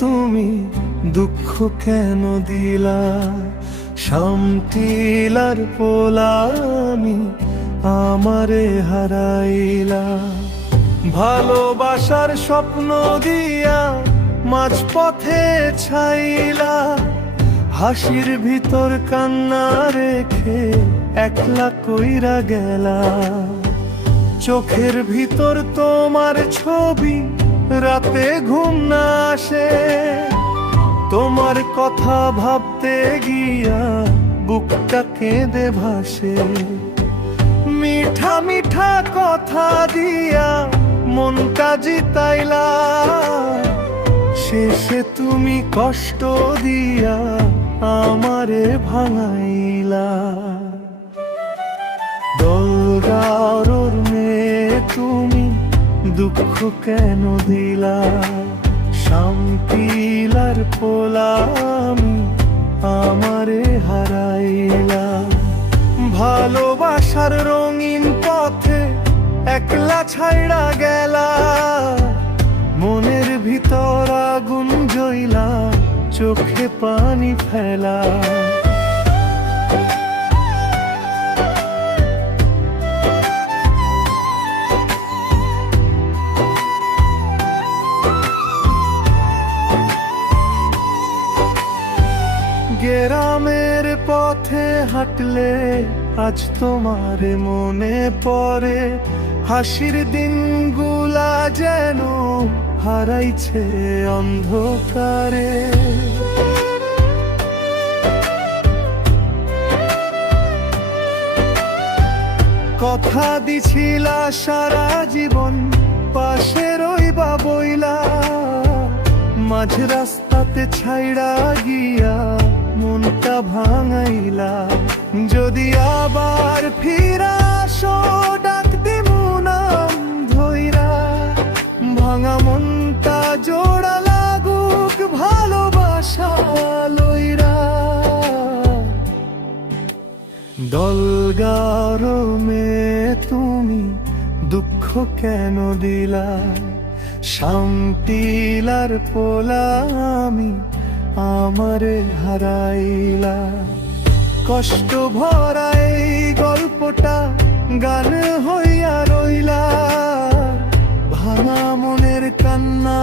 তুমি দুঃখ কেন দিলা? শামটিলার পোলা আমি আমারে হারাইলা। ভালোবাসার স্বপ্ন দিয়া মাঝপথে ছাইলা, হাসির ভিতর কান্না রেখে একলা কইরা গেলা। চোখের ভিতর তোমার ছবি, রাতে ঘুম না আসে। তোমার কথা ভাবতে গিয়া বুকটা কেঁদে ভাসে। মিঠা মিঠা কথা দিয়া মনটা জিতাইলা, শেষে তুমি কষ্ট দিয়া আমারে ভাঙাইলা। দলগাঁওর মেয়ে তুমি দুঃখ কেন দিলা? শামটিলার পোলা আমি আমারে হারাইলা। ভালোবাসার রঙিন পথে একলা ছাইড়া গেলা। মনের ভিতর আগুন জ্বইলা, চোখে পানি ফেলা। গ্রামের পথে হাঁটলে আজ তোমার মনে পড়ে। হাসির দিনগুলা যেন হারাইছে অন্ধকারে। কথা দিছিলা সারা জীবন পাশে রইবা বইলা। মাঝ রাস্তাতে ছাইড়া গিয়া মনটা ভাঙাইলা। যদি আবার ফিরা আসো ডাক দিমু নাম ধইরা। ভাঙা মনটা জোড়া লাগুক ভালোবাসা লইরা। দলগাঁওর মেয়ে তুমি দুঃখ কেন দিলা? শামটিলার পোলা আমি আমারে হারাইলা। কষ্ট ভরা এই গল্পটা গান হইয়া রইলা। ভাঙা মনের কান্না